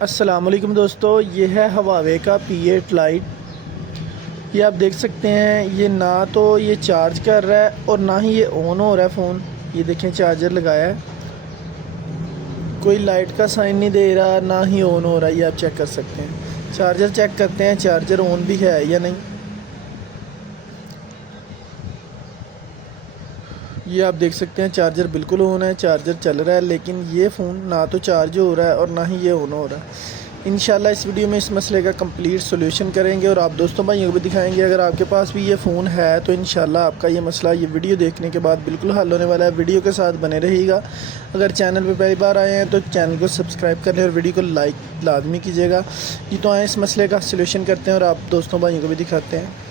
अस्सलाम वालेकुम दोस्तों, ये है हवावे का P8 लाइट। ये आप देख सकते हैं, ये ना तो ये चार्ज कर रहा है और ना ही ये ऑन हो रहा है फ़ोन। ये देखें, चार्जर लगाया है, कोई लाइट का साइन नहीं दे रहा, ना ही ऑन हो रहा है। ये आप चेक कर सकते हैं। चार्जर चेक करते हैं, चार्जर ऑन भी है या नहीं। ये आप देख सकते हैं, चार्जर बिल्कुल ऑन है, चार्जर चल रहा है, लेकिन ये फ़ोन ना तो चार्ज हो रहा है और ना ही ये ऑन हो रहा है। इंशाल्लाह इस वीडियो में इस मसले का कंप्लीट सॉल्यूशन करेंगे और आप दोस्तों भाइयों को भी दिखाएंगे। अगर आपके पास भी ये फ़ोन है तो इंशाल्लाह आपका ये मसला ये वीडियो देखने के बाद बिल्कुल हल होने वाला है। वीडियो के साथ बने रहिएगा। अगर चैनल पर पहली बार आए हैं तो चैनल को सब्सक्राइब कर लें और वीडियो को लाइक लाजमी कीजिएगा। ये तो आए इस मसले का सॉल्यूशन करते हैं और आप दोस्तों भाइयों को भी दिखाते हैं।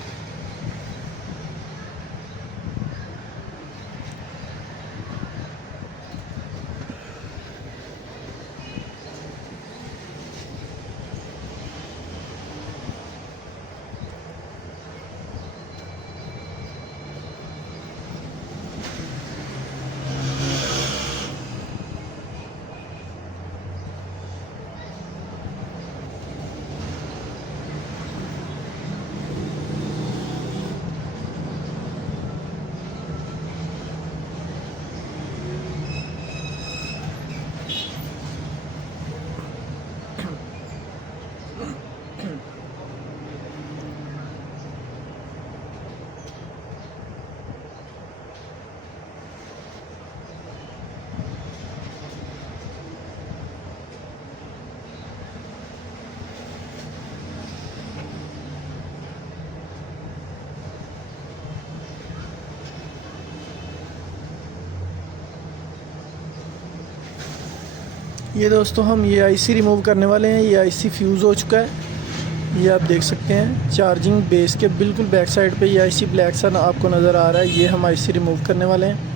ये दोस्तों हम ये आईसी रिमूव करने वाले हैं। ये आईसी फ्यूज़ हो चुका है। ये आप देख सकते हैं, चार्जिंग बेस के बिल्कुल बैक साइड पे ये आईसी ब्लैक सा आपको नज़र आ रहा है। ये हम आईसी रिमूव करने वाले हैं।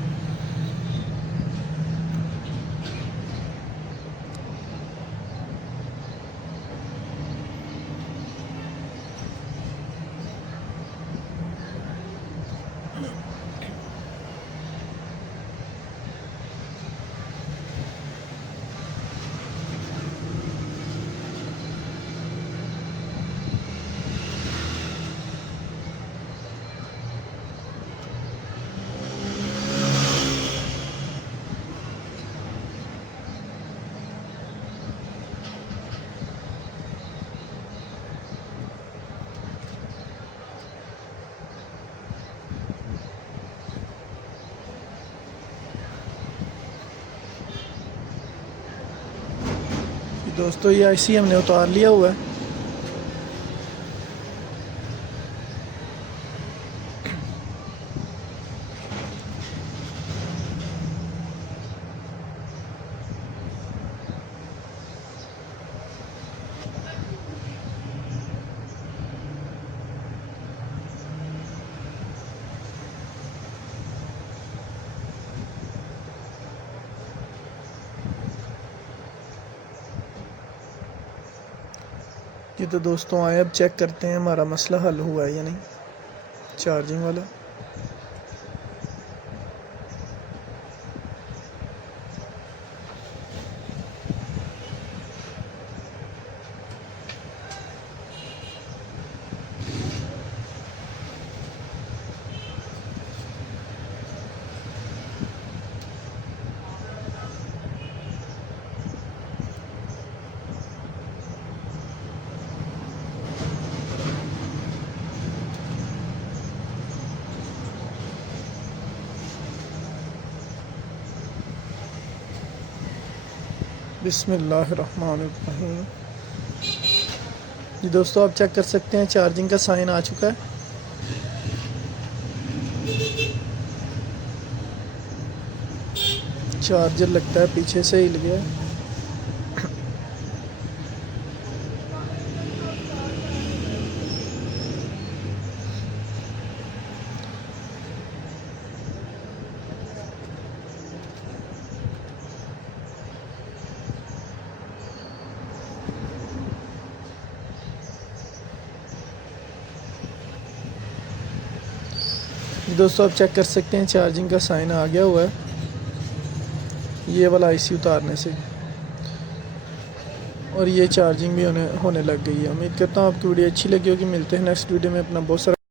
दोस्तों ये आईसी हमने उतार लिया हुआ है। ये तो दोस्तों आए, अब चेक करते हैं हमारा मसला हल हुआ है या नहीं, चार्जिंग वाला। बिस्मिल्लाहिर्रहमानिर्रहीम। जी दोस्तों, आप चेक कर सकते हैं, चार्जिंग का साइन आ चुका है। चार्जर लगता है पीछे से हिल गया है। दोस्तों आप चेक कर सकते हैं, चार्जिंग का साइन आ गया हुआ है ये वाला आईसी उतारने से। और ये चार्जिंग भी होने लग गई है। उम्मीद करता हूँ आपकी वीडियो अच्छी लगी होगी। मिलते हैं नेक्स्ट वीडियो में। अपना बहुत सारा